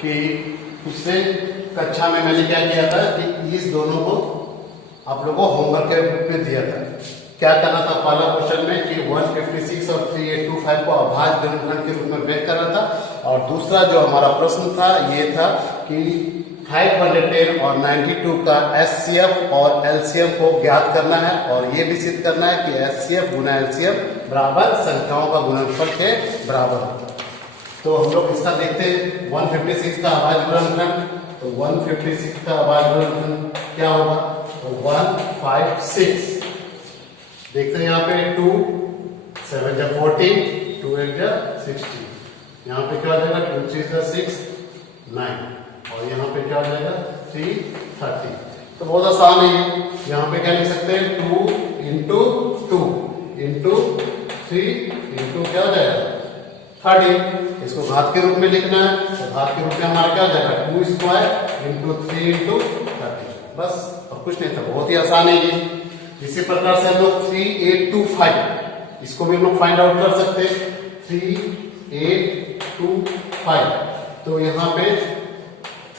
कि पिछले कक्षा में मैंने क्या किया था कि इस दोनों को आप लोगों को होमवर्क के रूप में दिया था। क्या करना था पहला क्वेश्चन में कि 156 और 3825 को अभाज्य गुणनखंड के रूप में व्यक्त करना था, और दूसरा जो हमारा प्रश्न था ये था कि 510 और 92 का एचसीएफ और एलसीएम को ज्ञात करना है, और ये भी सिद्ध करना है कि एचसीएफ गुना एलसीएम बराबर संख्याओं का गुणनफल के बराबर होता है। तो हम लोग इसका देखते हैं 156 का अभाज्य गुणनखंड। तो 156 का अभाज्य गुणनखंड क्या होगा? तो 156 देखते हैं यहाँ पे 2 7 जा 14 2 8 जा 16, यहाँ पे क्या हो जाएगा 2 3 जा 6 9, और यहाँ पे क्या हो जाएगा 3 30। तो बहुत आसान है, यहाँ पे क्या लिख सकते हैं 2 इंटू 2 इंटू 3 इंटू क्या हो जाएगा 30। इसको घात के रूप में लिखना है, तो घात के रूप में हमारा क्या हो जाएगा 2 स्क्वायर इंटू 3 इंटू 30। बस अब कुछ नहीं था, बहुत ही आसान है ये। इसी प्रकार से हम लोग 3825 इसको भी हम लोग फाइंड आउट कर सकते हैं। 3825 तो यहाँ पे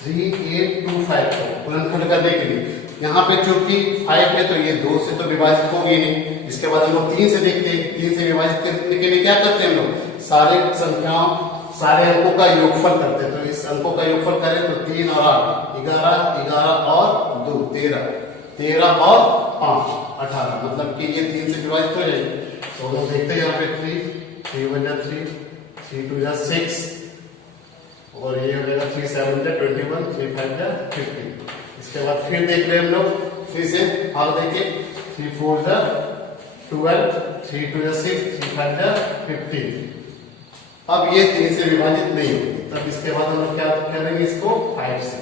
3825 को गुणनखंड करने के लिए यहाँ पे चूंकि 5 है तो ये 2 से तो विभाजित होगी नहीं। इसके बाद हम लोग 3 से देखते हैं, 3 से विभाजित करने के लिए क्या करते हैं हम लोग सारे संख्याओं सारे अंकों का योगफल करते हैं। तो इस अंकों का योगफल करें तो 3 और 8 11 11 और 2 13 13 और 5 18, मतलब कि ये 3 से विभाजित हो जाएगी। तो हम लोग देखते हैं यहाँ पे 3 1 जा 3 3 2 जा 6, और ये हो जाएगा 3 7 जा 21 3 5 जा 15। इसके बाद फिर देख रहे हैं हम लोग 3 से भाग देंगे 3 4 जा 12 3 2 जा 6 3 5 जा 15। अब ये 3 से विभाजित नहीं होगी, तब इसके बाद हम लोग क्या करेंगे इसको 5 से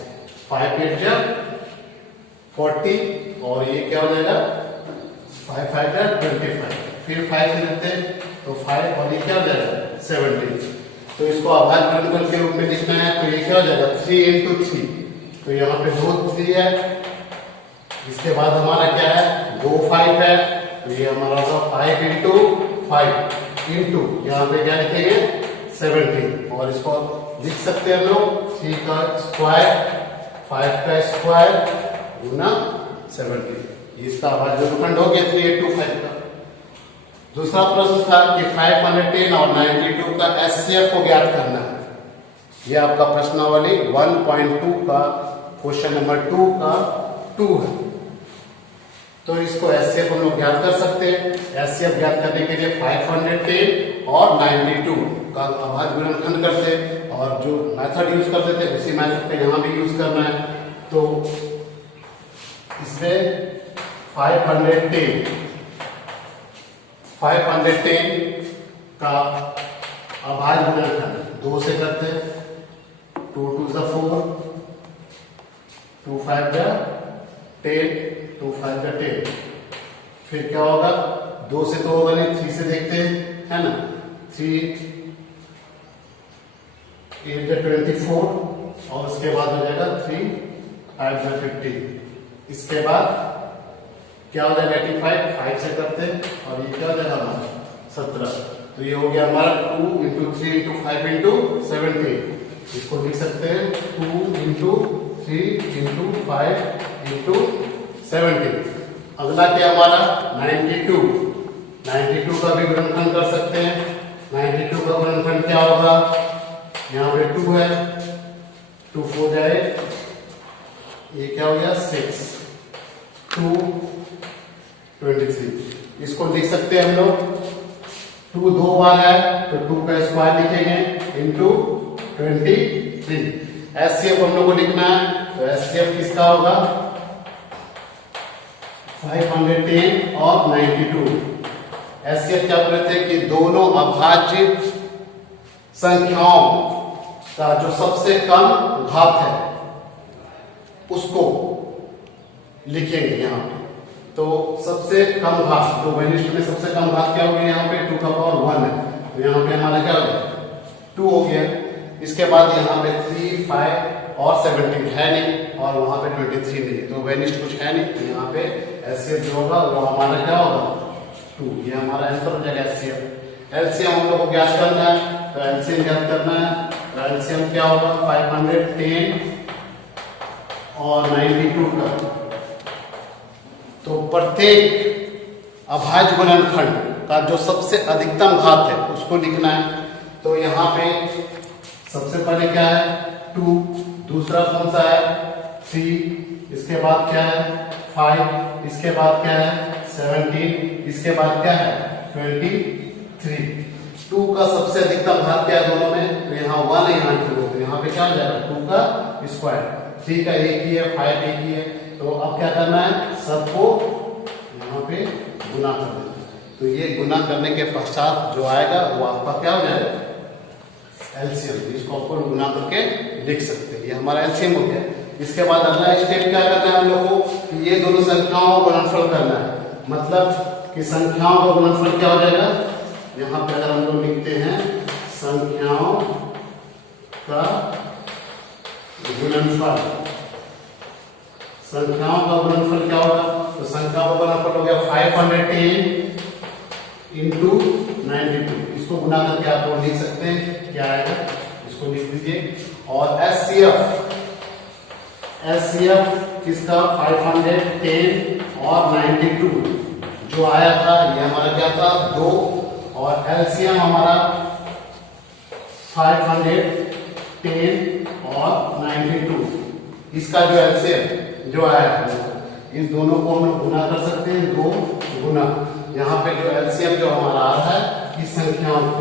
5 8 जा 40, और ये क्या हो जाएगा 5 5 जा 25। फिर 5 से लेते हैं तो 5 और ये क्या हो जाएगा 17। तो इसको अभाज्य गुणनखंड के रूप में लिखना है, तो ये क्या हो जाएगा 3 इंटू 3, तो यहाँ पे 2 3 है। इसके बाद हमारा क्या है 2 5 है, तो ये हमारा होगा 5 इंटू 5 इंटू यहाँ पे क्या लिखेंगे 17, और इसको लिख सकते हैं हम लोग 3 का स्क्वायर 5 का स्क्वायर गुना 17। इसका अभाज्य गुणनखंड हो गया 3825 का। दूसरा प्रश्न था कि 510 और 92 का एचसीएफ को ज्ञात करना है। यह आपका प्रश्नावली 1.2 का क्वेश्चन नंबर 2 का 2 है। तो इसको एचसीएफ हम लोग ज्ञात कर सकते हैं। एचसीएफ ज्ञात करने के लिए 510 और 92 का अभाज्य गुणनखंड करते हैं, और जो मेथड यूज करते थे उसी मेथड पे यहाँ भी यूज करना है। तो इसमें 510 का अभाज्य गुणनखंड 2 से करते हैं, 2 2 जा 4 2 5 जा 10 2 5 जा 10। फिर क्या होगा 2 से तो होगा नहीं, 3 से देखते हैं, है ना। 3 8 जा 24, और उसके बाद हो जाएगा 3 5 जा 15। इसके बाद क्या हो जाएगा 85 5 से करते हैं, और ये क्या हो जाएगा हमारा 17। तो ये हो गया हमारा 2 इंटू 3 इंटू 5 इंटू 17। इसको लिख सकते हैं 2 इंटू 3 इंटू 5 इंटू 17। अगला क्या हमारा 92 का भी गुणनखंड कर सकते हैं। 92 का गुणनखंड क्या होगा, यहाँ पे 2 है, 2 4 जाए, ये क्या हो गया 6 2 23। इसको लिख सकते हैं हम लोग 2 2 बार है तो 2 का स्क्वायर लिखेंगे इंटू 23। एचसीएफ हम लोग को लिखना है, तो एचसीएफ किसका होगा 510 और 92। एचसीएफ क्या बोलते हैं कि दोनों अभाज्य संख्याओं का जो सबसे कम घात है उसको लिखेंगे यहाँ पे। तो सबसे कम घात जो वैनिष्ठ में सबसे कम घात क्या हो गया यहाँ पे 2 का पावर 1 है, तो यहाँ पे हमारा क्या हो गया 2 हो गया। इसके बाद यहाँ पे 3 5 और 17 है नहीं, और वहां पे 23 नहीं, तो वैनिष्ठ कुछ है नहीं, तो यहाँ पे एचसीएफ जो होगा वो हमारा क्या होगा 2। ये हमारा आंसर हो जाएगा एचसीएफ। एलसीएम हम लोग को ज्ञात करना है, तो एलसीएम ज्ञात करना है, तो एलसीएम क्या होगा 510 और 92 का। तो प्रत्येक अभाज्य गुणनखंड का जो सबसे अधिकतम घात है उसको लिखना है। तो यहाँ पे सबसे पहले क्या है 2, दूसरा कौन सा है 3, इसके बाद क्या है 5, इसके बाद क्या है 17, इसके बाद क्या है 23। 2 का सबसे अधिकतम घात क्या है दोनों में, तो यहाँ 1 यहाँ 2, तो यहाँ पे क्या हो जाएगा 2 का स्क्वायर, 3 का एक ही है, 5 एक ही है। तो अब क्या करना है सबको यहाँ पे गुना कर देना। तो ये गुना करने के पश्चात जो आएगा वो आपका क्या हो जाएगा एलसीएम। इसको आपको गुना करके लिख सकते हैं, ये हमारा एलसीएम हो गया। इसके बाद अगला स्टेप क्या करना है हम लोग को कि ये दोनों संख्याओं को गुणनफल करना है। मतलब कि संख्याओं का गुणनफल क्या हो जाएगा, यहाँ पे अगर हम लोग लिखते हैं संख्याओं का गुणनफल, संख्याओं का गुणनफल क्या होगा, तो संख्याओं का गुणनफल हो गया 510 इंटू 92। इसको गुना करके आप लोग लिख सकते हैं क्या आएगा, इसको लिख दीजिए। और एचसीएफ किसका 510 और 92 जो आया था ये हमारा क्या था 2, और एलसीएम हमारा 510 और 92, इसका जो एलसीएम जो आया इस दोनों को हम लोग गुना कर सकते हैं 2 गुना। यहाँ पे जो एलसीएम जो हमारा आ रहा है इस संख्याओं को,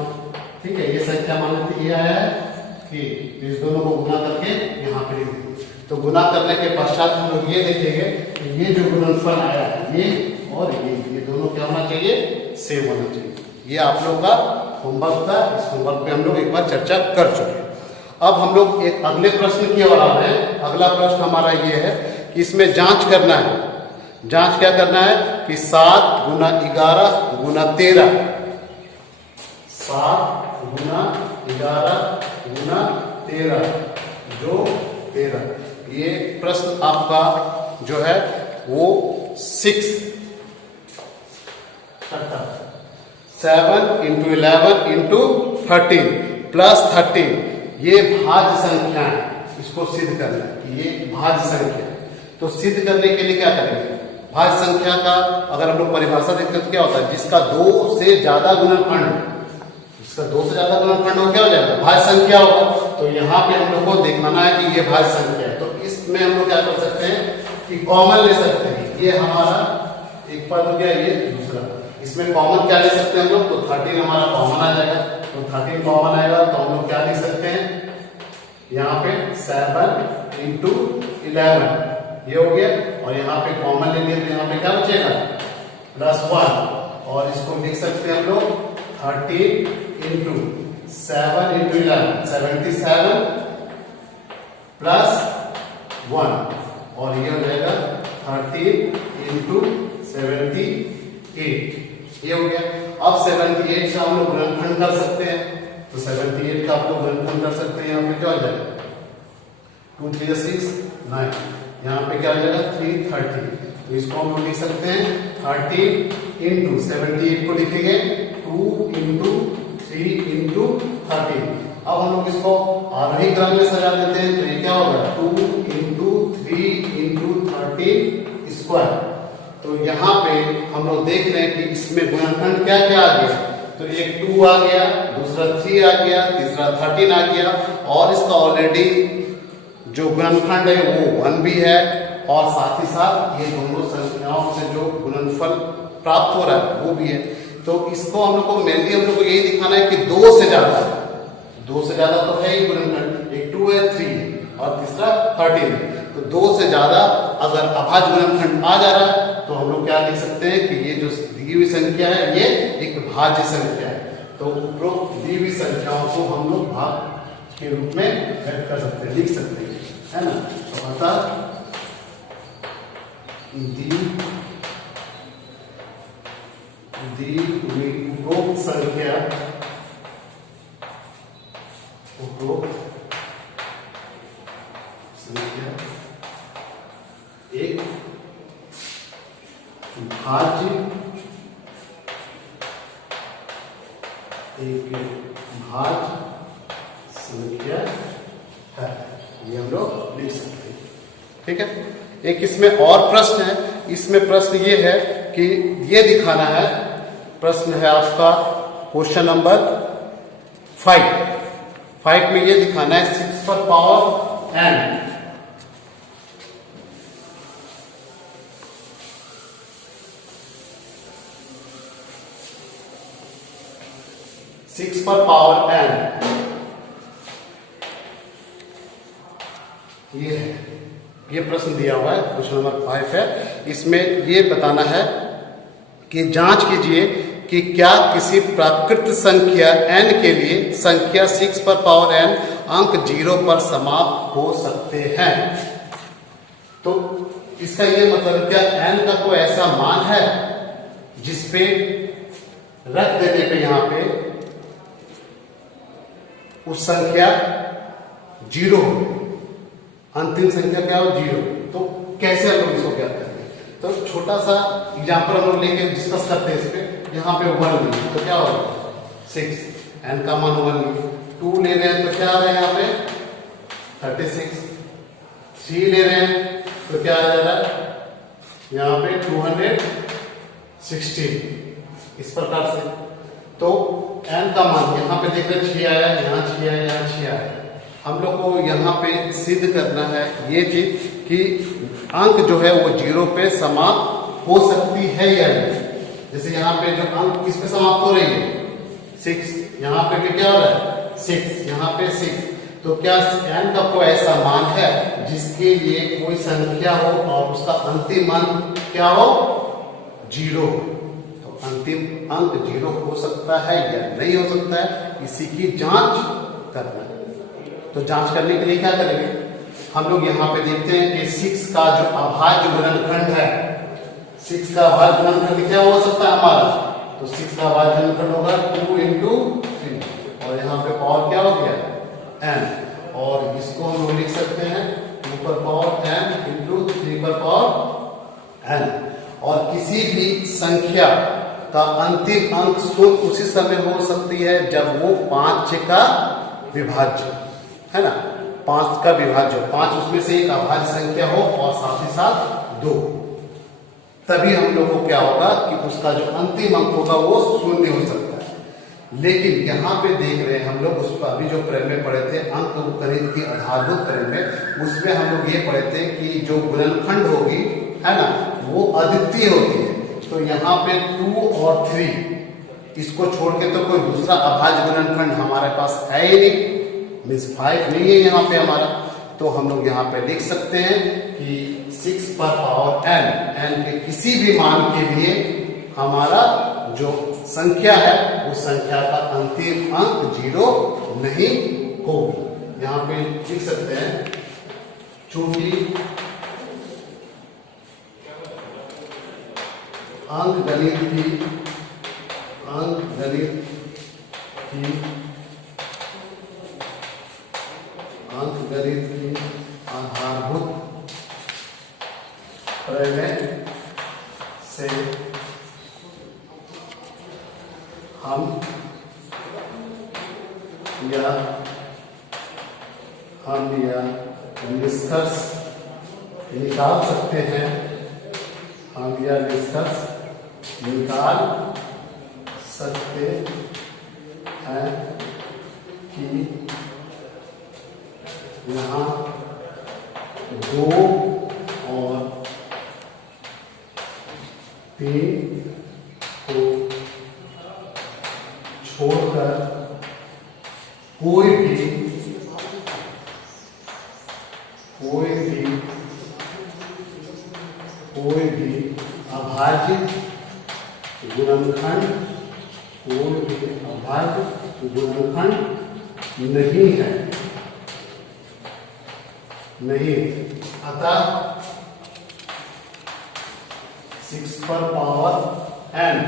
ठीक है, ये संख्या मान लेते ये आया है कि इस दोनों को गुना करके यहाँ पे लिख देंगे। तो गुना करने के पश्चात हम लोग ये देखेंगे कि ये जो गुणनफल आया है ये और ये दोनों क्या होना चाहिए सेम होना चाहिए। ये आप लोग का होमवर्क था, इस होमवर्क पे हम लोग एक बार चर्चा कर चुके हैं। अब हम लोग एक अगले प्रश्न की ओर आ रहे हैं। अगला प्रश्न हमारा ये है कि इसमें जांच करना है। जांच क्या करना है कि 7 गुना 11 गुना 13, 7 गुना 11 गुना 13 जो 13, ये प्रश्न आपका जो है वो 6 7 इंटू 11 इंटू 13 प्लस 13, ये भाज्य संख्या है, इसको सिद्ध करना है कि ये भाज्य संख्या है। तो सिद्ध करने के लिए क्या करेंगे, भाज्य संख्या का अगर हम लोग परिभाषा देखते हैं तो क्या होता है, जिसका 2 से ज्यादा गुणनखंड, जिसका 2 से ज्यादा गुणनखंड हो क्या हो जाएगा भाज्य संख्या होगा। तो यहाँ पे हम लोग को दिखाना है कि ये भाज्य संख्या है। तो इसमें हम लोग क्या कर सकते हैं कि कॉमन ले सकते हैं, ये हमारा एक पद हो गया, ये दूसरा, इसमें कॉमन क्या ले सकते हैं हम लोग, तो 13 हमारा कॉमन आ जाएगा। तो 13 कॉमन आएगा तो हम लोग क्या लिख सकते हैं यहाँ पे 7 इंटू 11 ये हो गया, और यहाँ पे कॉमन ले लिया तो यहाँ पे क्या बचेगा +1, और इसको लिख सकते हैं हम लोग 13 इंटू 7 इंटू 11 77 +1, और ये हो जाएगा 13 इंटू 78, ये हो गया। अब 78 का हम लोग गुणनखंड कर सकते हैं, तो 78 का आप लोग गुणनखंड कर सकते हैं। यहाँ पे क्या हो जाएगा 2 3 6 9, यहाँ पे क्या हो जाएगा 330, तो इसको हम लोग लिख सकते हैं 13 इंटू 78 को लिखेंगे 2 इंटू 3 इंटू 13। अब हम लोग इसको आरोही क्रम में सजा देते हैं, तो ये क्या होगा 2 इंटू 3 इंटू 13 स्क्वायर। तो यहाँ पे हम लोग देख रहे हैं कि इसमें गुणनखंड क्या क्या आ गया, तो एक 2 आ गया, दूसरा 3 आ गया, तीसरा 13 आ गया, और इसका ऑलरेडी जो गुणनखंड है वो 1 भी है, और साथ ही साथ ये दोनों संख्याओं से जो गुणनफल प्राप्त हो रहा है वो भी है। तो इसको हम लोग को मेनली हम लोग को यही दिखाना है कि 2 से ज्यादा, 2 से ज्यादा तो है ही गुणनखंड, एक 2 है 3 है और तीसरा 13 है। तो 2 से ज्यादा अगर अभाज्य गुणनखंड आ जा रहा है तो हम लोग क्या लिख सकते हैं कि ये जो दी हुई संख्या है ये एक भाज्य संख्या है। तो उपरोक्त दी हुई संख्याओं को हम लोग भाग के रूप में व्यक्त कर सकते हैं, लिख सकते हैं, है ना। तो अतः दी हुई उपरोक्त संख्या, उपरोक्त संख्या एक भाज्य संख्या है, ये हम लोग लिख सकते हैं। ठीक है। एक इसमें और प्रश्न है। इसमें प्रश्न ये है कि ये दिखाना है, प्रश्न है आपका क्वेश्चन नंबर 5 में ये दिखाना है 6 पर पावर n 6 पर पावर n ये है, ये प्रश्न दिया हुआ है, क्वेश्चन नंबर 5 है। इसमें ये बताना है कि जांच कीजिए कि क्या किसी प्राकृत संख्या n के लिए संख्या 6 पर पावर n अंक 0 पर समाप्त हो सकते हैं। तो इसका ये मतलब क्या n का कोई ऐसा मान है जिसपे रख देने पे यहां पे उस संख्या 0 हो, अंतिम संख्या क्या हो 0। तो कैसे हम लोग इसको क्या करेंगे? तो छोटा सा एग्जाम्पल हम लोग लेके डिस्कस करते हैं इस पे। यहाँ पे 1 लिखे तो क्या होगा 6, n का मान 1 लिखे। 2 ले रहे हैं तो क्या आ रहा है यहाँ पे 36। 3 ले रहे हैं तो क्या आ जा रहा है यहाँ पे 216। इस प्रकार से तो n का मान यहाँ पे देख रहे हैं 6 आया, यहाँ 6 आया, यहाँ 6 आया। हम लोग को यहाँ पे सिद्ध करना है ये चीज कि अंक जो है वो 0 पे समाप्त हो सकती है या नहीं। जैसे यहाँ पे जो अंक किस पे समाप्त हो रही है 6, यहाँ पे भी क्या हो रहा है 6, यहाँ पे 6। तो क्या n का कोई ऐसा मान है जिसके लिए कोई संख्या हो और उसका अंतिम अंक क्या हो 0? तो अंतिम अंक 0 हो सकता है या नहीं हो सकता है, इसी की जांच करना है। तो जांच करने के लिए क्या करेंगे हम लोग यहाँ पे देखते हैं कि 6 का जो अभाज्य गुणनखंड है, 6 का अभाज्य गुणनखंड क्या हो सकता है हमारा? तो 6 का अभाज्य गुणनखंड होगा 2 into 3 और यहाँ पे पावर क्या हो गया n, और इसको हम लोग लिख सकते हैं 2 पर पावर n into 3 पर पावर n। और किसी भी संख्या का अंतिम अंक शून्य उसी समय हो सकती है जब वो 5 का विभाज्य है ना, 5 का विभाज्य, 5 उसमें से एक अभाज्य संख्या हो और साथ ही साथ 2, तभी हम लोग को क्या होगा कि उसका जो अंतिम अंक होगा वो शून्य हो सकता है। लेकिन यहाँ पे देख रहे हैं हम लोग उस पर अभी जो प्रमेय में पढ़े थे अंक गणित की आधारभूत प्रमेय, उसमें हम लोग ये पढ़े थे कि जो गुणनखंड होगी है ना वो अद्वितीय होती है। तो यहाँ पे 2 और 3 इसको छोड़ के तो कोई दूसरा अभाज्य गुणनखंड हमारे पास है ही नहीं, मीन्स 5 नहीं है यहाँ पे हमारा। तो हम लोग यहाँ पे लिख सकते हैं कि 6 पर पावर n के किसी भी मान के लिए हमारा जो संख्या है उस संख्या का अंतिम अंक 0 नहीं होगी। यहाँ पे लिख सकते हैं चूंकि अंक गणित की आधारभूत प्रमेय से हम यह निष्कर्ष निकाल सकते हैं, हम यह निष्कर्ष निकाल सकते हैं कि यहाँ 2 और 3 को छोड़कर कोई भी अभाज्य गुणनखंड नहीं। अतः 6 पर पावर n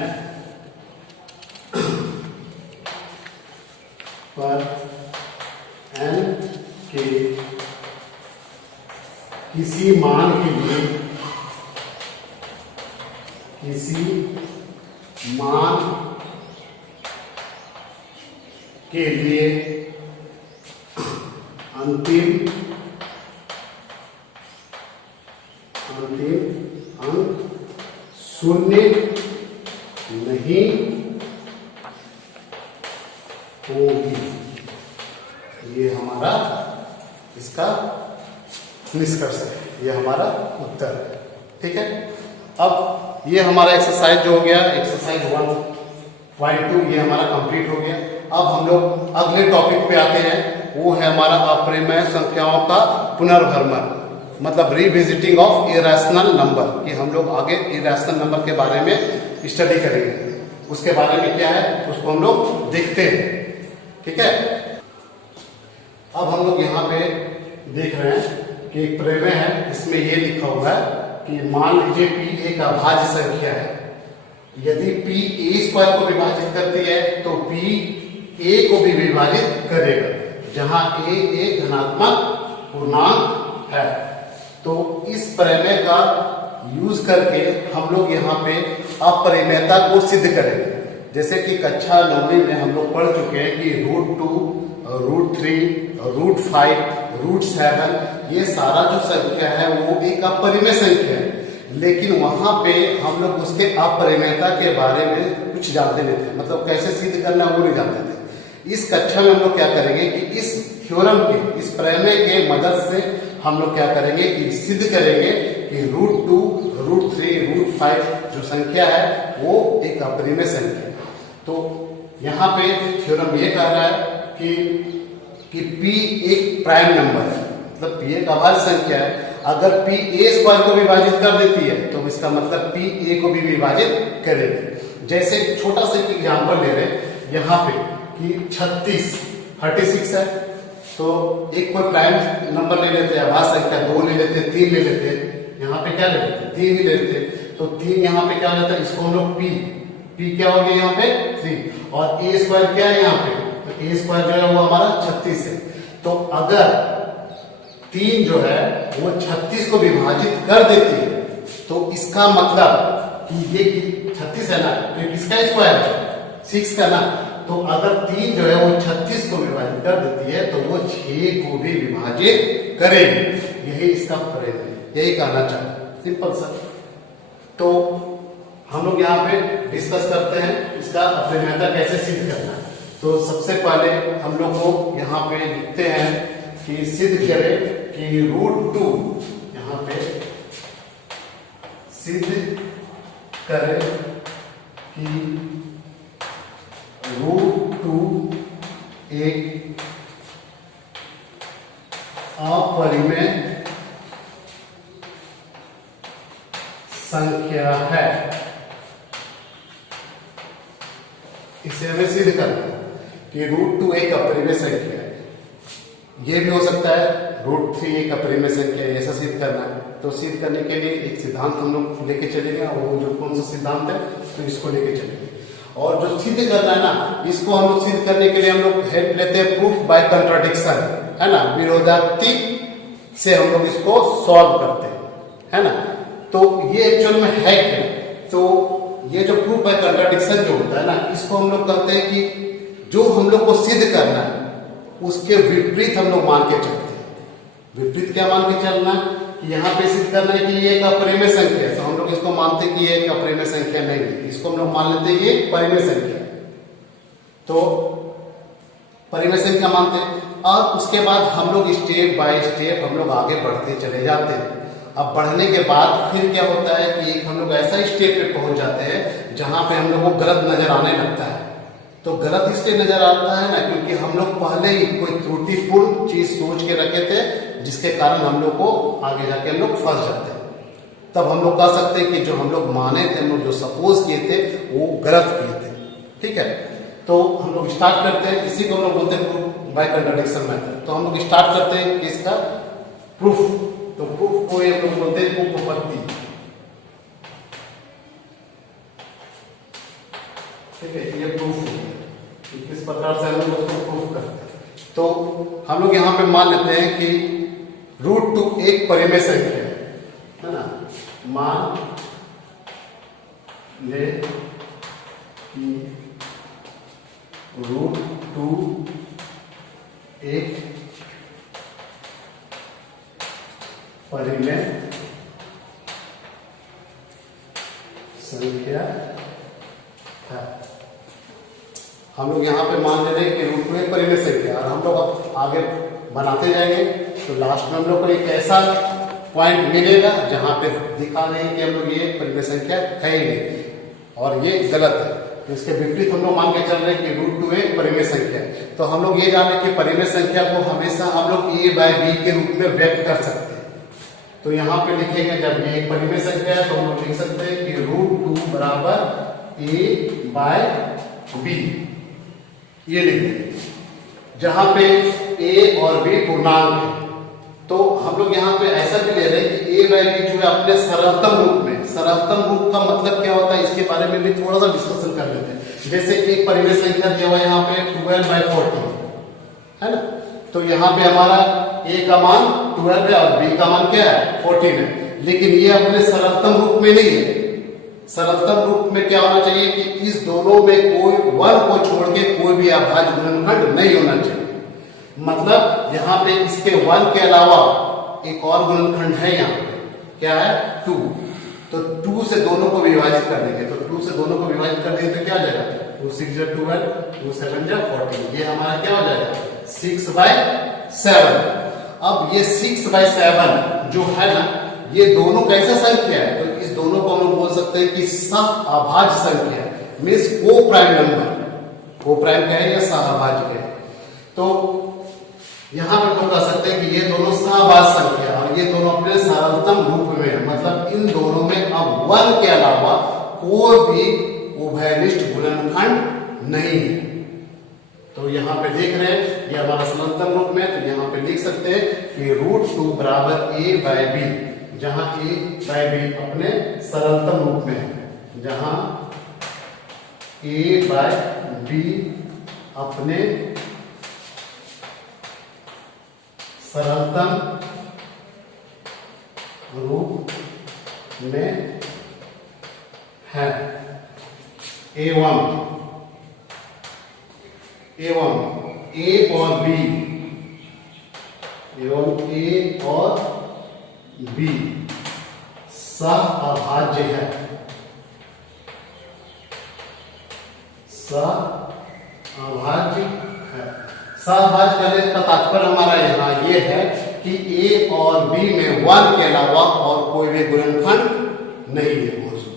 पर n के किसी मान के लिए अंतिम अंक शून्य नहीं होगी। ये हमारा इसका निष्कर्ष है, ये हमारा उत्तर है। ठीक है, अब ये हमारा एक्सरसाइज जो हो गया, एक्सरसाइज 1.2 ये हमारा कंप्लीट हो गया। अब हम लोग अगले टॉपिक पे आते हैं, वो है हमारा अप्रिमेय संख्याओं का पुनर्भ्रमण, मतलब रिविजिटिंग ऑफ इरेशनल नंबर, कि हम लोग आगे इरेशनल नंबर के बारे में स्टडी करेंगे। उसके बारे में क्या है उसको हम लोग देखते हैं। ठीक है, अब हम लोग यहाँ पे देख रहे हैं कि एक प्रमेय है, इसमें ये लिखा हुआ है कि मान लीजिए p एक अभाज्य संख्या है। यदि p a स्क्वायर को विभाजित करती है तो p a को भी विभाजित करेगा, जहां a एक धनात्मक पूर्णांक है। तो इस प्रमेय का यूज करके हम लोग यहाँ पे अपरिमेयता को सिद्ध करेंगे। जैसे कि कक्षा 9वीं में हम लोग पढ़ चुके हैं कि √2, √3, √5, √7 ये सारा जो संख्या है वो एक अपरिमेय संख्या है, लेकिन वहां पे हम लोग उसके अपरिमेयता के बारे में कुछ जानते नहीं थे, मतलब कैसे सिद्ध करना वो नहीं जानते थे। इस कक्षा में हम लोग क्या करेंगे कि इस थ्योरम के, इस प्रमेय के मदद से हम लोग क्या करेंगे कि सिद्ध करेंगे कि √2, √3, √5 जो संख्या है वो एक अपरिमेय संख्या है। तो यहाँ पे थ्योरम ये कह रहा है कि p एक प्राइम नंबर है, मतलब p एक अभाज्य संख्या है। अगर p a स्क्वायर को विभाजित कर देती है तो इसका मतलब p a को भी विभाजित करेगी। जैसे छोटा सा एग्जांपल ले रहे हैं यहाँ पे कि 36 है, तो एक कोई प्राइम नंबर ले लेते हैं, अभाज्य संख्या 2 ले लेते हैं, 3 ले लेते हैं। यहाँ पे क्या ले लेते हैं, 3 ही ले लेते हैं। तो 3 यहाँ पे क्या हो जाता है, इसको हम लोग p क्या हो गया यहाँ पे 3, और a स्क्वायर क्या है यहाँ पे, तो a स्क्वायर जो है वो हमारा 36 है। तो अगर 3 जो है वो 36 को विभाजित कर देती है तो इसका मतलब कि ये 36 है ना, तो किसका स्क्वायर है, 6 का ना। तो अगर 3 जो है वो 36 को विभाजित कर देती है तो वो 6 को भी विभाजित करेगी। यही इसका प्रमेय है, यही कहना चाहता, सिंपल सा। तो हम लोग यहाँ पे डिस्कस करते हैं इसका अप्रिमेयता कैसे सिद्ध करना है। तो सबसे पहले हम लोग को यहाँ पे लिखते हैं कि सिद्ध करें कि √2, यहाँ पे सिद्ध करें कि √2 एक अपरिमेय संख्या है। इसे हमें सिद्ध करना है कि √2 एक अपरिमेय संख्या है। यह भी हो सकता है √3 एक अपरिमेय संख्या है, ऐसा सिद्ध करना है। तो सिद्ध करने के लिए एक सिद्धांत हम लोग लेके चलेंगे, और वो जो कौन सा सिद्धांत है तो इसको लेके चलेंगे। और जो सिद्ध करना है ना, इसको हम लोग सिद्ध करने के लिए हम लोग हेल्प लेते हैं प्रूफ बाय कंट्राडिक्शन, है ना, विरोधाभासी से हम लोग इसको सॉल्व करते हैं, है ना। तो ये एक्चुअल में है क्या, तो ये जो प्रूफ बाय कंट्राडिक्शन जो होता है ना, इसको हम लोग कहते हैं कि जो हम लोग को सिद्ध करना है उसके विपरीत हम लोग मान के चलते हैं। विपरीत क्या मान के चलना, कि यहाँ पे सिद्ध करना है कि ये एक अपरिमेय संख्या है, तो हम लोग इसको मानते हैं कि ये एक अपरिमेय संख्या नहीं है, इसको हम लोग मान लेते हैं ये परिमेय संख्या है। तो परिमेय संख्या मानते हैं, और उसके बाद हम लोग स्टेप बाय स्टेप हम लोग आगे बढ़ते चले जाते हैं। अब बढ़ने के बाद फिर क्या होता है कि एक हम लोग ऐसा स्टेप पे पहुंच जाते हैं जहां पे हम लोग को गलत नजर आने लगता है। तो गलत इसलिए नजर आता है ना, क्योंकि हम लोग पहले ही कोई त्रुटिपूर्ण चीज सोच के रखे थे, जिसके कारण हम लोग को आगे जाके हम लोग फंस जाते हैं। तब हम लोग कह सकते हैं कि जो हम लोग माने थे, हम लोग जो सपोज किए थे वो गलत किए थे। ठीक है, तो हम लोग स्टार्ट करते हैं, इसी को हम लोग बोलते हैं प्रूफ बाय कंट्राडिक्शन मेथड। तो हम लोग स्टार्ट करते हैं इसका प्रूफ। तो प्रूफ को हम लोग बोलते हैं उपपत्ति। ठीक है, ये प्रूफ है, किस प्रकार से हम लोग उसको प्रूफ करते हैं। तो हम लोग यहाँ पे मान लेते हैं कि √2 एक परिमेय संख्या है ना। मान ले कि √2 एक परिमेय संख्या है। हम लोग यहाँ पे मान ले रहे हैं कि रूट 2 एक परिमेय संख्या, और हम लोग आगे बनाते जाएंगे तो लास्ट में हम लोग को एक ऐसा पॉइंट मिलेगा जहां पे दिखा रहे हैं कि हम लोग ये परिमेय संख्या है ही नहीं और ये गलत है। तो इसके विपरीत हम लोग मान के चल रहे हैं कि रूट 2 एक परिमेय संख्या है। तो हम लोग ये जाने कि परिमेय संख्या को हमेशा हम लोग a बाय b के रूप में व्यक्त कर सकते हैं। तो यहाँ पे लिखेंगे, जब ये एक परिमेय संख्या है तो हम लोग लिख सकते हैं कि रूट 2 बराबर a बाय b, ये लिख देंगे, जहां पे a और b पूर्णांक है। तो हम लोग यहाँ पे ऐसा भी ले रहे हैं कि a बाय b जो है अपने सरलतम रूप में, सरलतम रूप का मतलब क्या होता है इसके बारे में भी थोड़ा सा डिस्कशन कर लेते हैं। जैसे एक परिमेय संख्या दिया हुआ है यहाँ पे 12/14 है ना, तो यहाँ पे हमारा a का मान 12 है और b का मान क्या है 14 है, लेकिन ये अपने सरलतम रूप में नहीं है। सरलतम रूप में क्या होना चाहिए कि इस दोनों में कोई 1 को छोड़ के कोई भी अभाज्य गुणनखंड नहीं होना चाहिए। मतलब यहाँ पे इसके 1 के अलावा एक और गुणनखंड है, यहाँ पे क्या है 2, तो 2 से दोनों को विभाजित कर देंगे। तो 2 से दोनों को विभाजित कर देंगे तो क्या हो जाएगा 2 6 जा 12, 2 7 जा 14, ये हमारा क्या हो जाएगा 6/7। अब ये 6/7 जो है ना, ये दोनों कैसा संख्या है, तो इस दोनों को हम लोग बोल सकते हैं कि सह अभाज्य संख्या, मीन्स को प्राइम नंबर। को प्राइम क्या है या सह अभाज्य है। तो यहां पर हम कह सकते हैं कि ये दोनों सहअभाज्य संख्या और ये दोनों अपने सरलतम रूप में है। मतलब इन दोनों में अब 1 के अलावा कोई भी उभयनिष्ठ गुणनखंड नहीं है। तो यहाँ पे देख रहे हैं ये हमारा सरलतम रूप में, तो यहाँ पे लिख सकते हैं कि रूट 2 बराबर a बाय b, जहां a बाय b अपने सरलतम रूप में है, जहां a बाय b अपने सरलतम रूप में है। एवं a और b, एवं a और b सहअभाज्य है। सहअभाज्य है। सहअभाज्य करने का तात्पर्य हमारा यहाँ ये है कि a और b में 1 के अलावा और कोई भी गुणनखंड नहीं है मौजूद।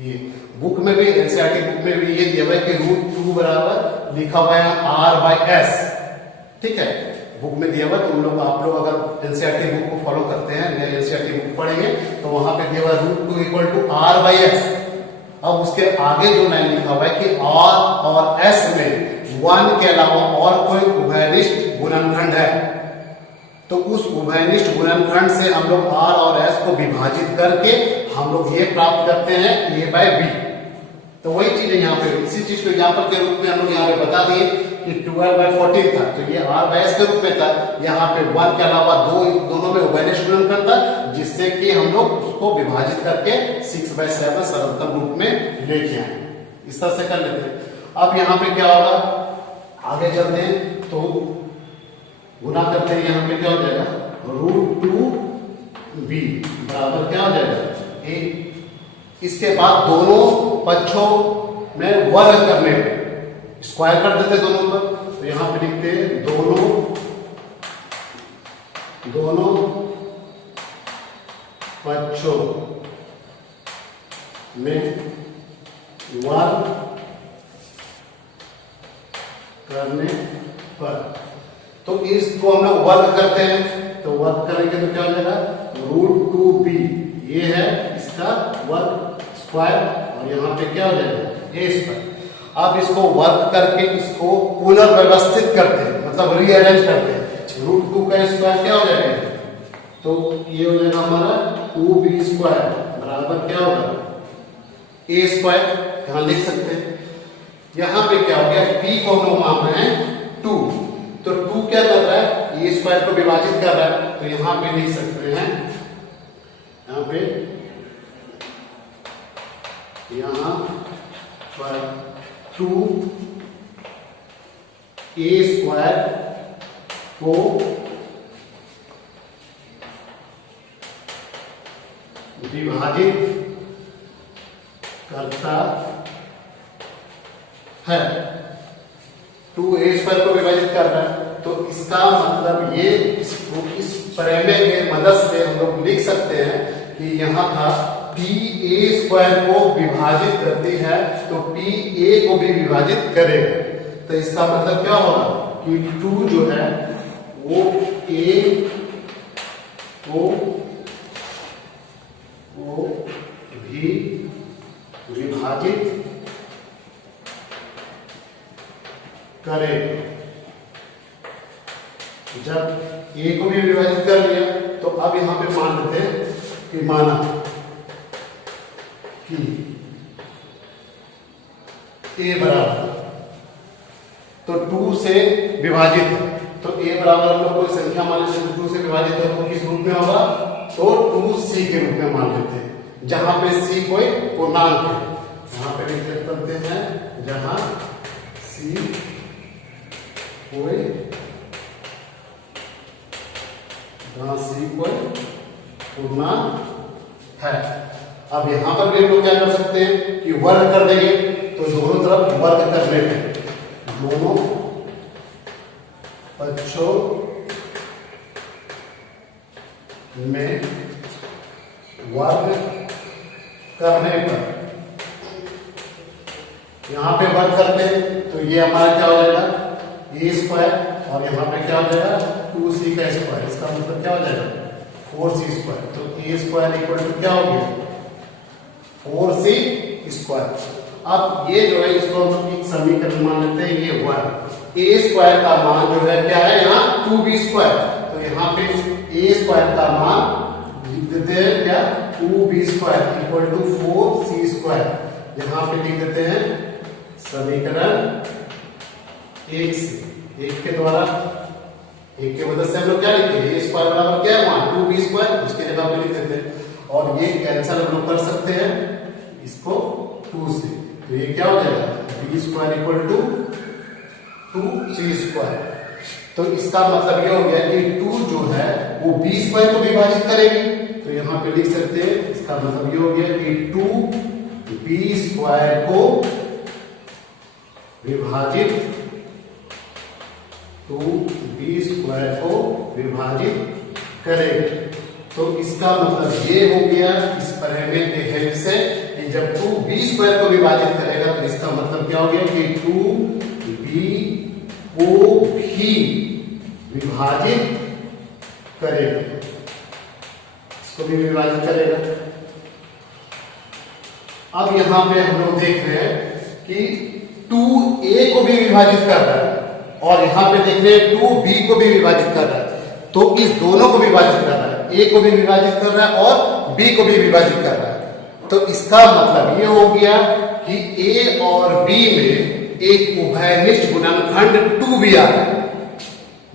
ये बुक में भी, एनसीईआरटी बुक में भी ये दिया हुआ है कि रूट 2 बराबर लिखा हुआ है r/s, ठीक है, बुक में दिया हुआ। तो उन लोग, आप लोग अगर एनसीईआरटी बुक को फॉलो करते हैं या एनसीईआरटी बुक पढ़ेंगे तो वहां पे दिया हुआ रूट 2 इक्वल टू r/s। अब उसके आगे जो लाइन लिखा हुआ है कि r और s में 1 के अलावा और कोई उभयनिष्ठ गुणनखंड है, तो उस उभयनिष्ठ गुणनखंड से हम लोग r और s को विभाजित करके हम लोग ये प्राप्त करते हैं a बाय b। तो वही चीज है यहाँ पे, इसी चीज को एग्जाम्पल के रूप में हम लोग यहाँ पे बता दिए कि 12/14 था, तो ये r/s के रूप में था। यहाँ पे 1 के अलावा दोनों में उभयनिष्ठ गुणनखंड था, जिससे कि हम लोग उसको विभाजित करके 6/7 सरलतम रूप में लेके आए। इस तरह से कर लेते हैं। अब यहाँ पे क्या होगा, आगे चलते हैं तो गुना करते हैं। यहाँ पे क्या हो जाएगा रूट 2b बराबर क्या हो जाएगा a। इसके बाद दोनों पक्षों में वर्ग करने पे स्क्वायर कर देते दोनों पर, तो यहां पे लिखते हैं दोनों पक्षों में वर्ग करने पर। तो इसको हम लोग वर्ग करते हैं, तो वर्ग करेंगे तो क्या हो जाएगा रूट 2b, ये है इसका वर्ग स्क्वायर, और यहाँ पे क्या हो जाएगा a स्क्वायर। अब इसको वर्ग करके इसको पुनर्व्यवस्थित करते हैं, मतलब रीअरेंज करते हैं। रूट 2 का स्क्वायर क्या हो जाएगा, तो ये हो जाएगा हमारा 2b स्क्वायर बराबर क्या होगा a स्क्वायर, यहां लिख सकते हैं। यहां पे क्या हो गया, p को हम लोग मान रहे हैं 2, तो 2 क्या कर रहा है a स्क्वायर को विभाजित कर रहा है, तो यहां पे लिख सकते हैं, यहां पे यहां पर 2a स्क्वायर को विभाजित करता है, 2a² को विभाजित कर रहा है। तो इसका मतलब ये इस प्रमेय के मदद से हम लोग लिख सकते हैं कि यहाँ था pa² को विभाजित करती है तो pa को भी विभाजित करेगा। तो इसका मतलब क्या होगा कि 2 जो है वो a को भी विभाजित करेगा। जब a को भी विभाजित कर लिया तो अब यहां पे मान लेते हैं कि माना कि a बराबर तो 2 से विभाजित है, तो a बराबर हम लोग कोई संख्या मान लेते हैं 2 से विभाजित है तो किस रूप में होगा, तो 2c के रूप में मान लेते हैं, जहां पे c कोई पूर्णांक है। यहां पे लिख करते हैं जहां c कोई पूर्णांक है। अब यहां पर भी हम लोग क्या कर सकते हैं कि वर्ग कर देंगे, तो दोनों तरफ वर्ग करने में दोनों पक्षों में वर्ग करने पर यहां पे वर्ग करते हैं तो ये हमारा क्या हो जाएगा a² और यहां पे क्या हो जाएगा 2c का स्क्वायर। इसका मतलब क्या हो जाएगा 4c²। तो a² इक्वल टू क्या हो गया 4c²। अब ये जो है इसको हम लोग एक समीकरण मान लेते हैं, ये वर्ग a² का मान जो है क्या है यहाँ 2b²। तो यहाँ पे a² का मान लिख देते हैं क्या 2b² इक्वल टू 4c²। यहाँ पे लिख देते हैं समीकरण 1 के द्वारा, 1 के मदद से हम लोग क्या लिखते हैं a² बराबर क्या है वहां 2b², उसके जगह पे लिख देते हैं और ये कैंसिल हम लोग कर सकते हैं इसको 2 से। तो ये क्या हो जाएगा b² इक्वल टू 2c²। तो इसका मतलब ये हो गया कि 2 जो है वो b² को विभाजित करेगी, तो यहाँ पे लिख सकते हैं इसका मतलब ये हो गया कि 2b² को विभाजित 2b² को विभाजित करेगा। तो इसका मतलब ये हो गया इस प्रमेय के हेल्प से कि जब 2b² को विभाजित करेगा तो इसका मतलब क्या हो गया कि 2b को भी विभाजित करेगा, इसको भी विभाजित करेगा। अब यहां पे हम लोग देख रहे हैं कि 2a को भी विभाजित कर रहा है और यहां पे देख रहे हैं 2b को भी विभाजित कर रहा है। तो इस दोनों को विभाजित कर रहा है, a को भी विभाजित कर रहा है और b को भी विभाजित कर रहा है। तो इसका मतलब ये हो गया कि a और b में एक उभयनिष्ठ गुणनखंड 2b आ रहा है।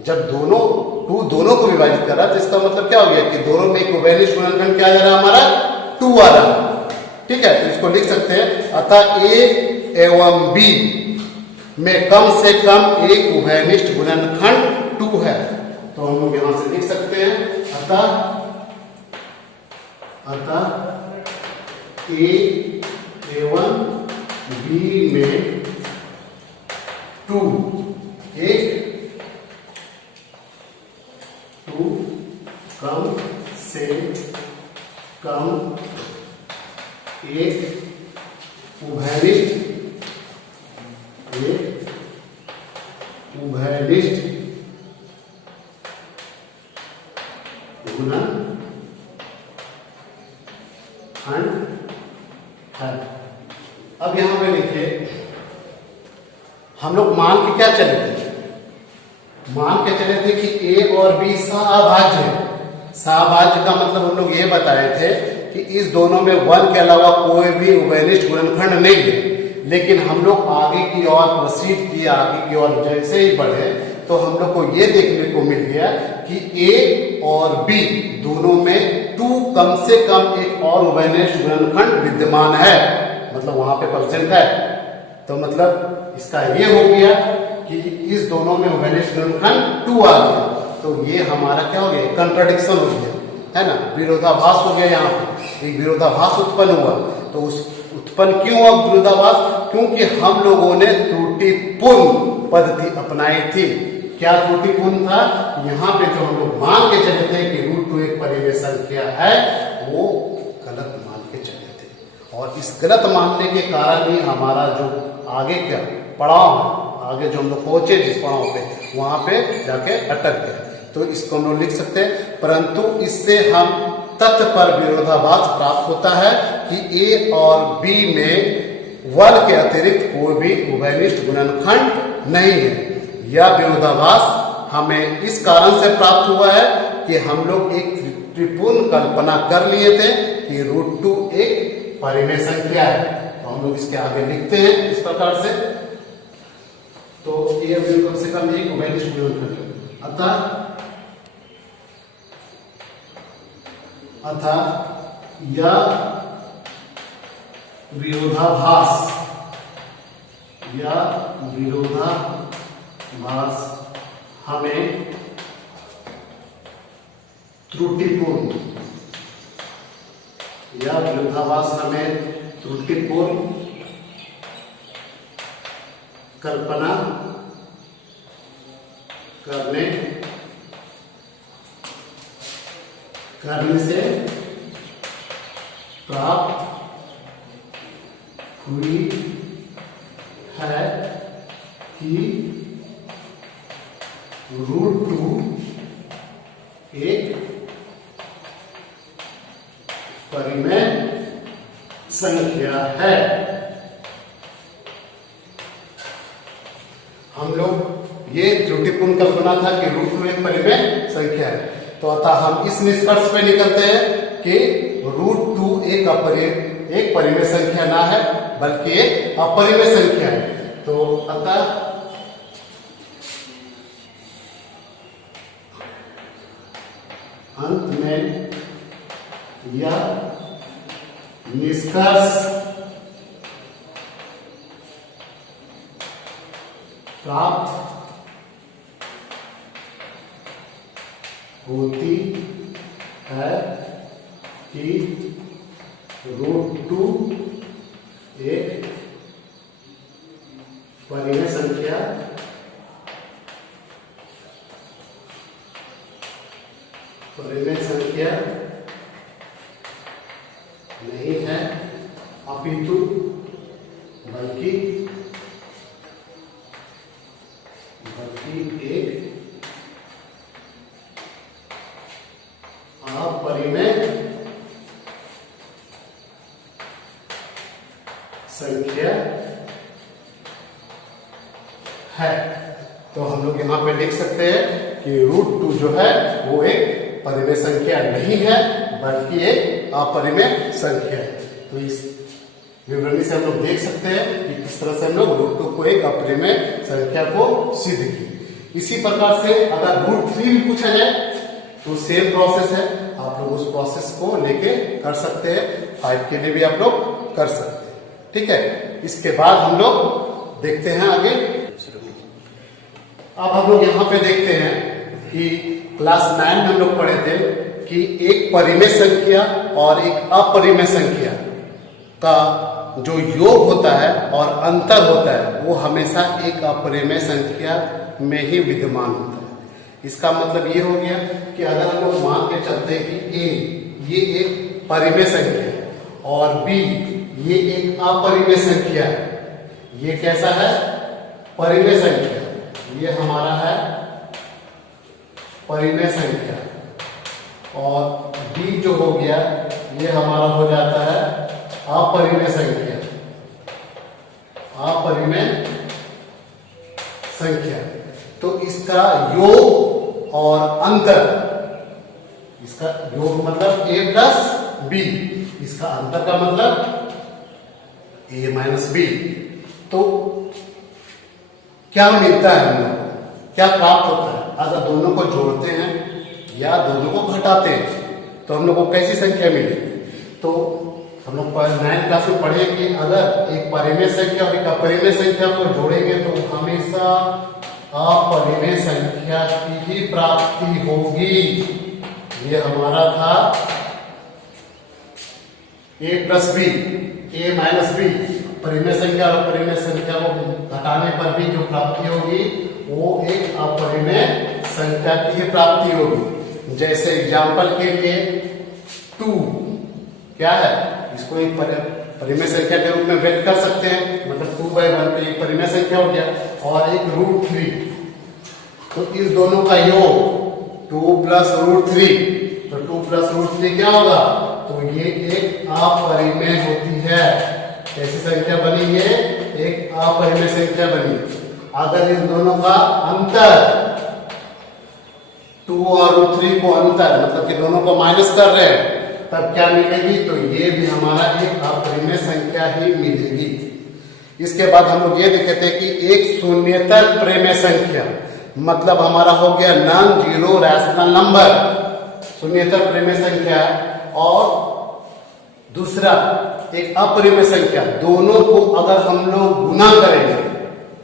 जब दोनों को विभाजित कर रहा है तो इसका मतलब क्या हो गया कि दोनों में एक उभयनिष्ठ गुणनखंड क्या आ रहा है हमारा 2 आ रहा है। ठीक है, तो इसको लिख सकते हैं अतः a एवं b में कम से कम एक उभयनिष्ठ गुणनखंड 2 है। तो हम लोग यहां से लिख सकते हैं अतः a एवं b में 2 कम से कम एक उभयनिष्ठ गुणनखंड है। अब यहां पे देखिए हम लोग मान के क्या चले थे, मान के चले थे कि a और b सहाभाज्य है। सहाभाज्य का मतलब हम लोग ये बताए थे कि इस दोनों में 1 के अलावा कोई भी उभयनिष्ठ गुणनखंड नहीं है। लेकिन हम लोग आगे की ओर प्रोसीड किए, आगे की ओर जैसे ही बढ़े तो हम लोग को ये देखने को मिल गया कि a और b दोनों में 2 कम से कम एक और उभयनिष्ठ गुणनखंड विद्यमान है, मतलब वहां पे परसेंट है। तो मतलब इसका ये हो गया कि इस दोनों में उभयनिष्ठ गुणनखंड 2 आ गया। तो ये हमारा क्या हो गया कंट्राडिक्शन हो गया। है ना, विरोधाभास हो गया, यहाँ पे एक विरोधाभास उत्पन्न हुआ। तो उस उत्पन्न क्यों हुआ विरोधाभास? क्योंकि हम लोगों ने त्रुटिपूर्ण पद्धति अपनाई थी। क्या त्रुटिपूर्ण था? यहाँ पे जो हम लोग मान के चले थे कि √2 एक परिमेय संख्या है, वो गलत मान के चले थे, और इस गलत मानने के कारण ही हमारा जो आगे का पड़ाव है, आगे जो हम लोग पहुंचे जिस पड़ाव पे, वहां पे जाके अटक गए। तो इसको हम लोग लिख सकते हैं, परंतु इससे हम तथ्य पर विरोधाभास प्राप्त होता है कि ए और बी में वर्ग के अतिरिक्त कोई भी उभयनिष्ठ गुणनखंड नहीं है। यह विरोधाभास हमें इस कारण से प्राप्त हुआ है कि हम लोग एक त्रिपूर्ण कल्पना कर लिए थे कि √2 एक परिमेय संख्या है। तो हम लोग इसके आगे लिखते हैं इस प्रकार से। तो ये कम से कम एक उभयनिष्ठ गुणनखंड है। अतः यह विरोधाभास हमें त्रुटिपूर्ण कल्पना करने से प्राप्त हुई है कि √2 एक परिमेय संख्या है। हम लोग ये त्रुटिपूर्ण कल्पना था कि √2 एक परिमेय संख्या है। तो अतः हम इस निष्कर्ष पे निकलते हैं कि √2 एक परिमेय संख्या ना है, बल्कि एक अपरिमेय संख्या है। तो अतः अंत में यह निष्कर्ष प्राप्त होती है कि √2 एक परिमेय संख्या नहीं है, अपितु बल्कि एक अपरिमेय संख्या है। तो हम लोग यहाँ पे लिख सकते हैं कि √2 जो है वो एक परिमेय संख्या नहीं है, बल्कि एक अपरिमेय संख्या है। तो इस विवरणी से हम लोग देख सकते हैं कि किस तरह से हम लोग √2 को एक अपरिमेय संख्या को सिद्ध की। इसी प्रकार से अगर √3 भी पूछा जाए तो सेम प्रोसेस है, आप लोग उस प्रोसेस को लेके कर सकते हैं। 5 के लिए भी आप लोग कर सकते हैं, ठीक है। इसके बाद हम लोग देखते हैं आगे। अब हम लोग यहाँ पे देखते हैं कि क्लास 9 में हम लोग पढ़े थे कि एक परिमेय संख्या और एक अपरिमेय संख्या का जो योग होता है और अंतर होता है वो हमेशा एक अपरिमेय संख्या में ही विद्यमान होता है। इसका मतलब ये हो गया कि अगर हम लोग मान के चलते हैं कि ए ये एक परिमेय संख्या है और बी ये एक अपरिमेय संख्या है, ये कैसा है? परिमेय संख्या। ये हमारा है परिमेय संख्या, और b जो हो गया ये हमारा हो जाता है अपरिमेय संख्या। अपरिमेय संख्या तो इसका योग और अंतर, इसका योग मतलब a प्लस b, इसका अंतर का मतलब a माइनस b। तो क्या मिलता है हम लोग, क्या प्राप्त होता है? अगर दोनों को जोड़ते हैं या दोनों को घटाते हैं तो हम लोग को कैसी संख्या मिलेगी? तो हम लोग 9th क्लास में पढ़े कि अगर एक परिमेय संख्या और एक अपरिमेय संख्या को जोड़ेंगे तो हमेशा अपरिमेय संख्या की ही प्राप्ति होगी। ये हमारा था a प्लस बी, a माइनस बी। परिमेय संख्या और अपरिमेय संख्या को घटाने पर भी जो प्राप्ति होगी वो एक अपरिमेय संख्या की ही प्राप्ति होगी। जैसे एग्जाम्पल के लिए 2 क्या है, इसको एक परिमेय संख्या के रूप में व्यक्त कर सकते हैं, मतलब 2/1 पे एक परिमेय संख्या हो गया, और एक √3। तो इस दोनों का योग 2 प्लस √3, तो 2 प्लस √3 क्या होगा, तो ये एक अपरिमेय होती है। कैसी संख्या बनी, ये एक अपरिमेय संख्या बनी। अगर इन दोनों का अंतर 2 और √3 को अंतर मतलब कि दोनों को माइनस कर रहे हैं, तब क्या मिलेगी, तो ये भी हमारा एक अपरिमेय संख्या ही मिलेगी। इसके बाद हम लोग ये देखे थे कि एक शून्येतर परिमेय संख्या मतलब हमारा हो गया नॉन जीरो रैशनल नंबर, शून्येतर परिमेय संख्या, और दूसरा एक अपरिमेय संख्या। दोनों को अगर हम लोग गुना करेंगे,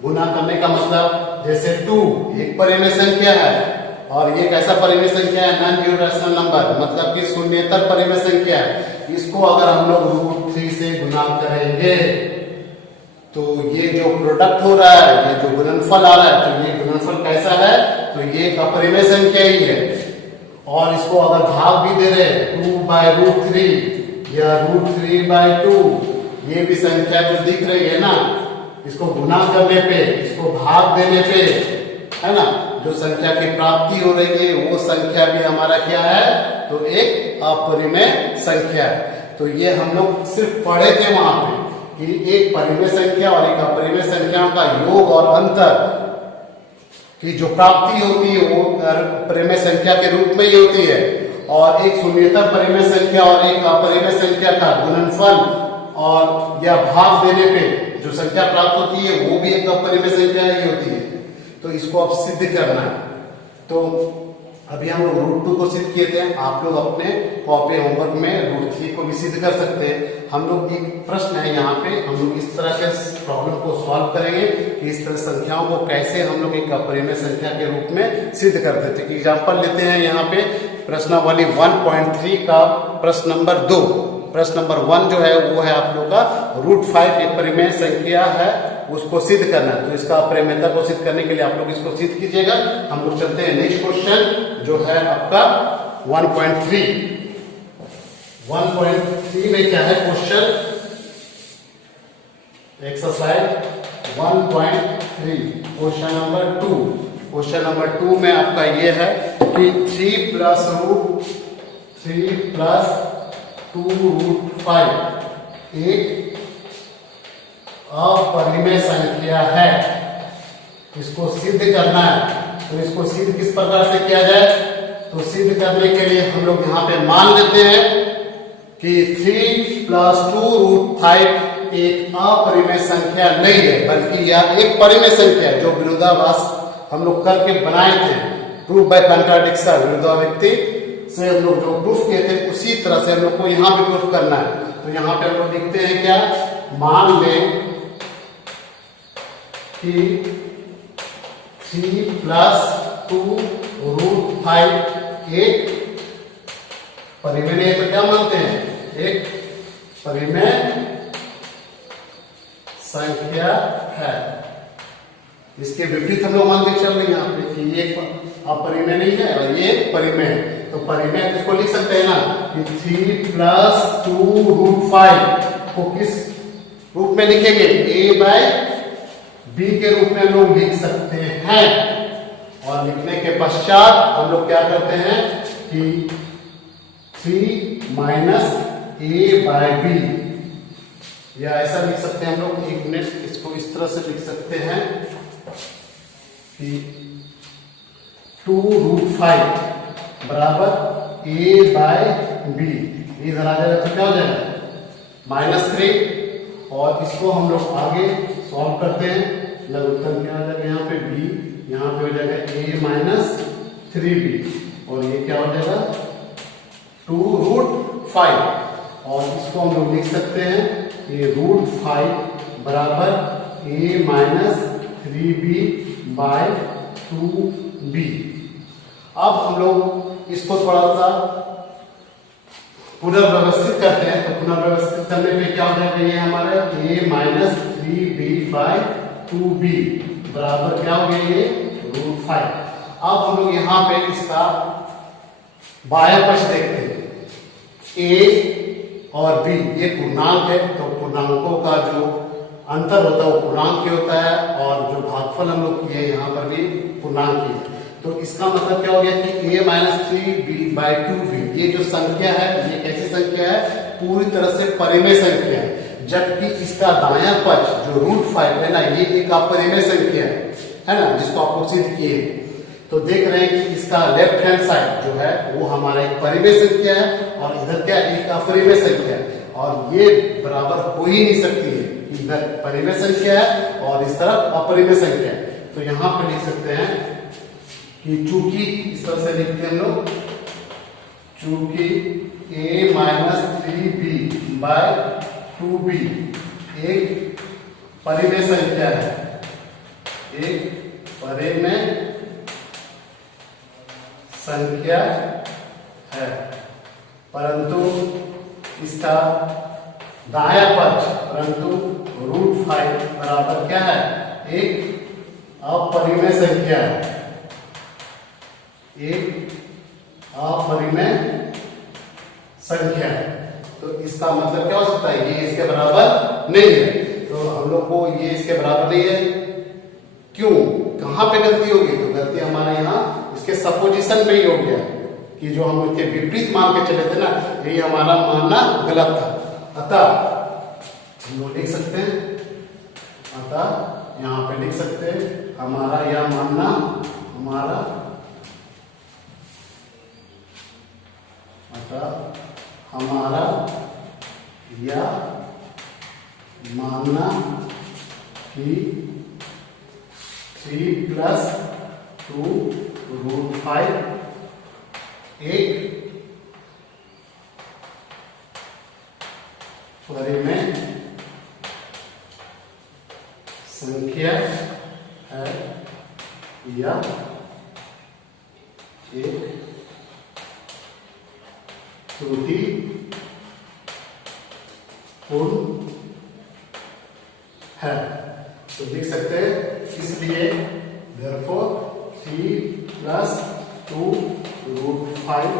गुना करने का मतलब जैसे 2 एक परिमेय संख्या है और ये कैसा परिमेय संख्या है, नॉन जीरो रैशनल नंबर मतलब कि शून्येतर परिमेय संख्या है। इसको अगर हम लोग √3 से गुना करेंगे तो ये जो प्रोडक्ट हो रहा है, ये जो गुणनफल आ रहा है, तो ये गुणनफल कैसा है, तो ये एक अपरिमेय संख्या ही है। और इसको अगर भाग भी दे रहे हैं 2/√3 या √3/2, ये भी संख्या जो दिख रही है ना, इसको गुना करने पे, इसको भाग देने पे, है ना, जो संख्या की प्राप्ति हो रही है वो संख्या भी हमारा क्या है, तो एक अपरिमेय संख्या है। तो ये हम लोग सिर्फ पढ़े थे वहां पे कि एक परिमेय संख्या और एक अपरिमेय संख्याओं का योग और अंतर की जो प्राप्ति होती है वो परिमेय संख्या के रूप में ही होती है, और एक शून्येतर परिमेय संख्या और एक अपरिमेय संख्या का गुणनफल और या भाग देने पे जो संख्या प्राप्त होती है वो भी एक अपरिमेय संख्या ही होती है। तो इसको अब सिद्ध करना है। तो अभी हम लोग √2 को सिद्ध किए थे, आप लोग अपने कॉपी होमवर्क में √3 को भी सिद्ध कर सकते हैं। हम लोग एक प्रश्न है यहाँ पे, हम लोग इस तरह के प्रॉब्लम को सॉल्व करेंगे कि इस तरह संख्याओं को कैसे हम लोग एक अपरिमेय संख्या के रूप में सिद्ध करते थे। एग्जाम्पल लेते हैं यहाँ पे प्रश्नावली 1.3 का प्रश्न नंबर 2। प्रश्न नंबर 1 जो है वो है आप लोग का √5 एक परिमेय संख्या है, उसको सिद्ध करना है। तो इसका अपरिमेयता को सिद्ध करने के लिए आप लोग इसको सिद्ध कीजिएगा। हम लोग चलते हैं नेक्स्ट क्वेश्चन जो है आपका 1.3। 1.3 में क्या है question, exercise 1.3 question number 2। Question number 2 में आपका ये है कि 3 प्लस √2√5 एक अपरिमेय संख्या है, इसको सिद्ध करना है। तो इसको सिद्ध किस प्रकार से किया जाए, तो सिद्ध करने के लिए हम लोग यहाँ पे मान लेते हैं कि 3 + 2√5 एक अपरिमेय संख्या नहीं है, बल्कि यह एक परिमेय संख्या है जो विरोधाभास हम लोग करके बनाए थे, प्रूफ बाय कंट्राडिक्शन, विरोधाव्यक्ति से हम लोग जो प्रूफ किए थे उसी तरह से हम लोग को यहाँ भी प्रूफ करना है। तो यहाँ पे हम लोग लिखते हैं क्या, मान लें कि 3 + 2√5 एक परिमेय नहीं है, तो क्या मानते हैं, एक परिमेय संख्या है। इसके विपरीत हम लोग मान के चल रहे हैं यहाँ पे कि ये अपरिमेय नहीं है और ये परिमेय है। तो परिमेय इसको लिख सकते हैं ना कि 3 + 2√5 को किस रूप में लिखेंगे, a/b के रूप में हम लोग लिख सकते हैं। और लिखने के पश्चात हम लोग क्या करते हैं कि 3 - a/b, या ऐसा लिख सकते हैं हम लोग, एक मिनट, इसको इस तरह से लिख सकते हैं कि 2√5 बराबर a/b, इधर आ जाएगा तो क्या हो जाएगा -3, और इसको हम लोग आगे सॉल्व करते हैं। लघुत्तम क्या हो जाएगा यहाँ पे b, यहाँ पे हो जाएगा a - 3b, और ये क्या हो जाएगा 2√5, और इसको हम लोग लिख सकते हैं कि √5 बराबर a - 3b/2b। अब हम लोग इसको थोड़ा सा पुनर्व्यवस्थित करते हैं। तो पुनर्व्यवस्थित करने पे क्या हो जाएगा, ये हमारा a माइनस 3b/2b बराबर क्या हो गया, ये √5। अब हम लोग यहाँ पे इसका बाया पक्ष देखते हैं। a और b ये पूर्णांक है, तो पूर्णांकों का जो अंतर होता है वो पूर्णांक ही होता है, और जो भागफल हम लोग किए यहाँ पर भी पूर्णांक ही है। तो इसका मतलब क्या हो गया कि a माइनस 3b/2b ये जो संख्या है ये कैसी संख्या है, पूरी तरह से परिमेय संख्या है, जबकि इसका दायां पक्ष जो √5 है ना, ये एक अपरिमेय संख्या है ना, जिसको आप लोग सिद्ध किए। तो देख रहे हैं कि इसका लेफ्ट हैंड साइड जो है वो हमारा एक परिमेय संख्या है, और इधर क्या एक अपरिमेय संख्या है, और ये बराबर हो ही नहीं सकती है। इधर परिमेय संख्या है और इस तरफ अपरिमेय संख्या है। तो यहाँ पे लिख सकते हैं कि चूंकि इस तरह से लिखते हैं हम लोग, चूंकि a माइनस 3b/2b एक परिमेय संख्या है, एक परिमेय संख्या है, परंतु इसका दायां पक्ष परंतु √5 बराबर क्या है, एक अपरिमेय संख्या है, एक अपरिमेय संख्या है। तो इसका मतलब क्या हो सकता है, ये इसके बराबर नहीं है। तो हम लोग को ये इसके बराबर नहीं है, क्यों, कहां पे गलती होगी, तो गलती हमारे यहाँ इसके सपोजिशन में ही हो गया कि जो हम इसके विपरीत मान के चले थे ना, यही हमारा मानना गलत था। अतः हम लोग लिख सकते हैं, अतः यहाँ पे लिख सकते हैं हमारा यह मानना, हमारा यह मानना कि 3 + 2 √5 एक परिमेय संख्या है या एक त्रुटिपूर्ण है। तो देख सकते हैं, इसलिए therefore 3 + 2 √5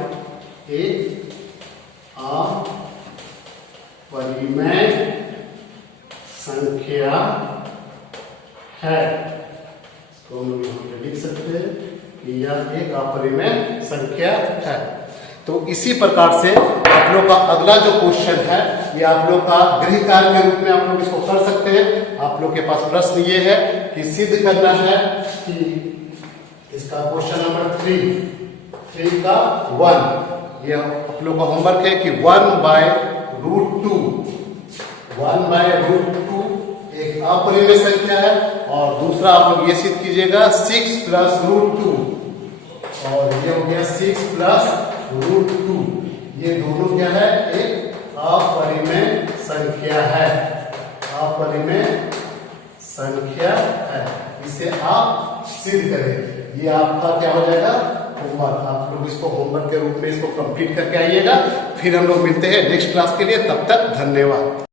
एक अपरिमेय संख्या है। तो हम लोग यहाँ पे लिख सकते हैं कि यह एक अपरिमेय संख्या है। तो इसी प्रकार से आप लोग का अगला जो क्वेश्चन है ये आप लोग का गृह कार्य के रूप में आप लोग इसको कर सकते हैं। आप लोग के पास प्रश्न ये है कि सिद्ध करना है कि इसका क्वेश्चन नंबर 3 का 1, ये आप लोग का होमवर्क है कि 1/√2 एक अपरिमेय संख्या है, और दूसरा आप लोग ये सिद्ध कीजिएगा 6 + √2, और ये हो गया 6 + √2, ये दोनों क्या है, एक अपरिमेय संख्या है, अपरिमेय संख्या है। इसे आप सिद्ध करें। ये आपका क्या हो जाएगा, होमवर्क। आप लोग इसको होमवर्क के रूप में इसको कंप्लीट करके आइएगा। फिर हम लोग मिलते हैं नेक्स्ट क्लास के लिए, तब तक धन्यवाद।